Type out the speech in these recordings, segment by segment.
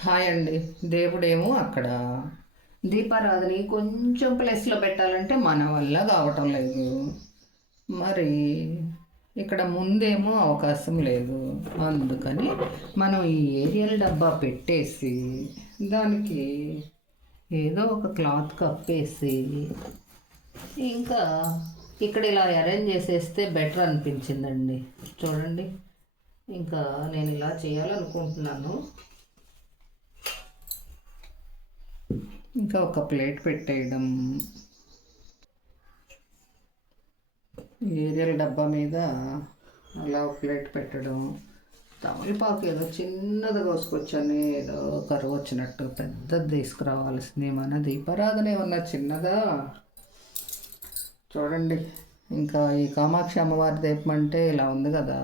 Hi అండి. దేవుడేమో అక్కడ దీపారాధన కొంచెం ప్లేస్లో పెట్టాలంటే మన వల్ల కావటం లేదు. మరి ఇక్కడ ముందేమో అవకాశం లేదు. అందుకని మనం ఈ ఏరియల్ డబ్బా పెట్టేసి దానికి ఏదో ఒక క్లాత్ కప్పేసి ఇంకా ఇక్కడ ఇలా అరేంజ్ చేసేస్తే బెటర్ అనిపించిందండి. చూడండి, ఇంకా నేను ఇలా చేయాలనుకుంటున్నాను. ఇంకా ఒక ప్లేట్ పెట్టేయడం, ఏరియల్ డబ్బా మీద అలా ఒక ప్లేట్ పెట్టడం. తమలపాకు ఏదో చిన్నది కోసుకొచ్చాను, ఏదో కరువు వచ్చినట్టు. పెద్దది తీసుకురావాల్సింది. మన దీపారాధన ఏమన్నా చిన్నదా? చూడండి, ఇంకా ఈ కామాక్షి అమ్మవారి దీపం అంటే ఇలా ఉంది కదా,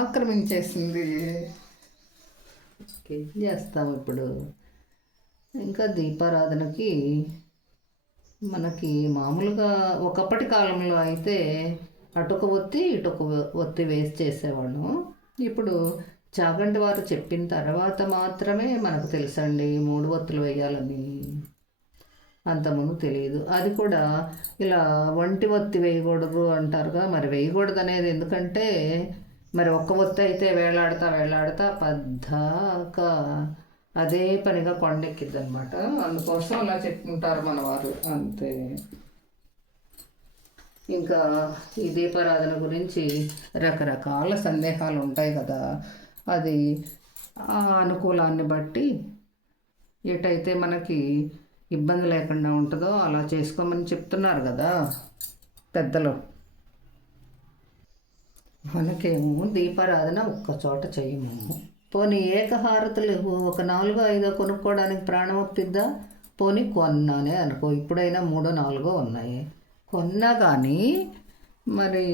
ఆక్రమించేసింది. ఏం చేస్తాం ఇప్పుడు? ఇంకా దీపారాధనకి మనకి మామూలుగా ఒకప్పటి కాలంలో అయితే అటొక ఒత్తి ఇటొక ఒత్తి వేసి చేసేవాళ్ళం. ఇప్పుడు చాగంటి వారు చెప్పిన తర్వాత మాత్రమే మనకు తెలుసండి 3 ఒత్తులు వేయాలని. అంతకుముందు తెలియదు. అది కూడా ఇలా ఒంటి ఒత్తి వేయకూడదు అంటారుగా, మరి వేయకూడదు అనేది ఎందుకంటే మరి ఒక్క ఒత్తి అయితే వేలాడుతా వేలాడుతా పద్దాకా అదే పనిగా కొండెక్కిద్ది అనమాట. అందుకోసం అలా చెప్పుకుంటారు మన వారు, అంతే. ఇంకా ఈ దీపారాధన గురించి రకరకాల సందేహాలు ఉంటాయి కదా. అది ఆ అనుకూలాన్ని బట్టి ఎటైతే మనకి ఇబ్బంది లేకుండా ఉంటుందో అలా చేసుకోమని చెప్తున్నారు కదా పెద్దలు. మనకేమో దీపారాధన ఒక్క చోట చేయము. పోనీ ఏకహారతులు ఒక 4-5 కొనుక్కోవడానికి ప్రాణం ఒప్పిద్దా? పోనీ కొన్నానే అనుకో, ఇప్పుడైనా 3-4 ఉన్నాయి. కొన్నా కానీ మరి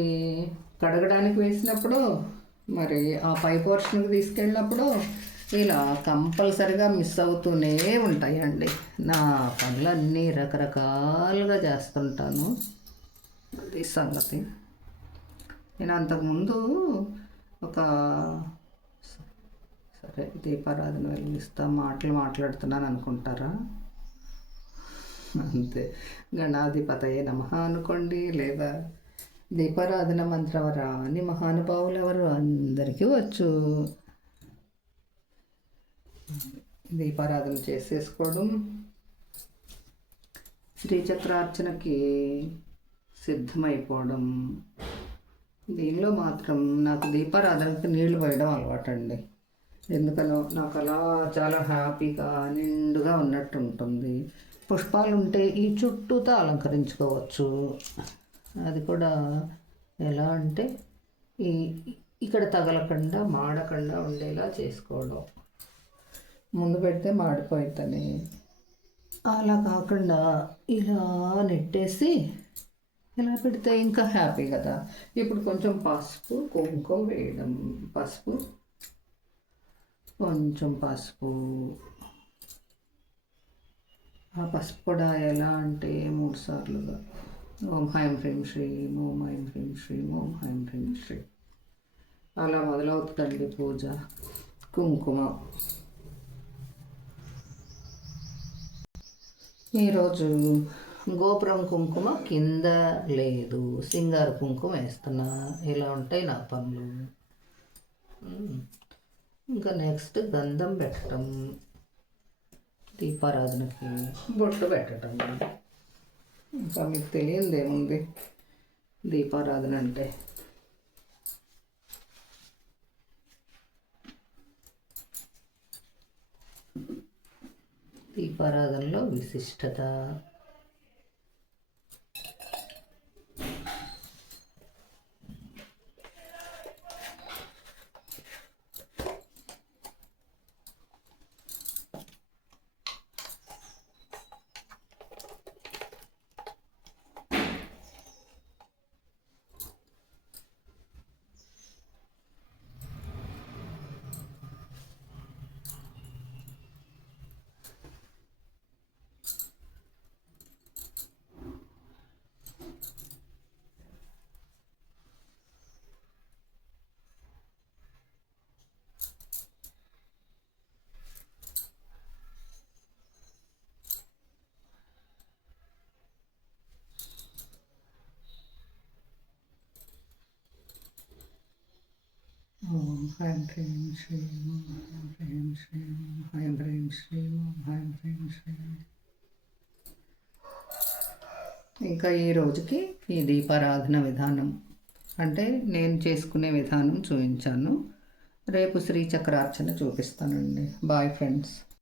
కడగడానికి వేసినప్పుడు, మరి ఆ పై పోర్షన్కి తీసుకెళ్ళినప్పుడు ఇలా కంపల్సరిగా మిస్ అవుతూనే ఉంటాయండి. నా పనులన్నీ రకరకాలుగా చేస్తుంటాను. అది సంగతి. నేను అంతకుముందు ఒక సరే దీపారాధన వెలిగిస్తా మాట్లాడుతున్నాను అనుకుంటారా? అంతే. గణాధిపతయే నమః అనుకోండి, లేదా దీపారాధన మంత్రవరా అని మహానుభావులు ఎవరు అందరికీ వచ్చు. దీపారాధన చేసేసుకోవడం, శ్రీచక్రార్చనకి సిద్ధమైపోవడం. దీనిలో మాత్రం నాకు దీపారాధనకి నీళ్లు పోయడం అలవాటండి. ఎందుకనో నాకు అలా చాలా హ్యాపీగా నిండుగా ఉన్నట్టు ఉంటుంది. పుష్పాలు ఉంటే ఈ చుట్టూతో అలంకరించుకోవచ్చు. అది కూడా ఎలా అంటే ఈ ఇక్కడ తగలకుండా మాడకుండా ఉండేలా చేసుకోవడం. ముందు పెడితే మాడిపోయితని, అలా కాకుండా ఇలా నెట్టేసి ఇలా పెడితే ఇంకా హ్యాపీ కదా. ఇప్పుడు కొంచెం పసుపు కుంకుమ వేయడం. కొంచెం పసుపు. ఆ పసుపు కూడా ఎలా అంటే 3 సార్లుగా ఓం హ్రైం హ్రీం శ్రీం, ఓం హ్రైం హ్రీం శ్రీం, ఓం హ్రైం హ్రీం శ్రీ అలా మొదలవుతుందండి పూజ. కుంకుమ ఈరోజు గోపురం కుంకుమ కింద లేదు, సింగారు కుంకుమ వేస్తున్నా. ఇలా ఉంటాయి నా పనులు. ఇంకా నెక్స్ట్ గంధం పెట్టడం, దీపారాధనకి బొట్టు పెట్టడం. ఇంకా మీకు తెలియదు ఏముంది దీపారాధన అంటే. దీపారాధనలో విశిష్టత. హ్రీం శ్రీం ఓం హ్రీం శ్రీం హ్రీం శ్రీం ఓం హ్రీం శ్రీం. ఇంకా ఈ రోజుకి ఈ దీపారాధన విధానం అంటే నేను చేసుకునే విధానం చూపించాను. రేపు శ్రీచక్రార్చన చూపిస్తానండి. Bye friends.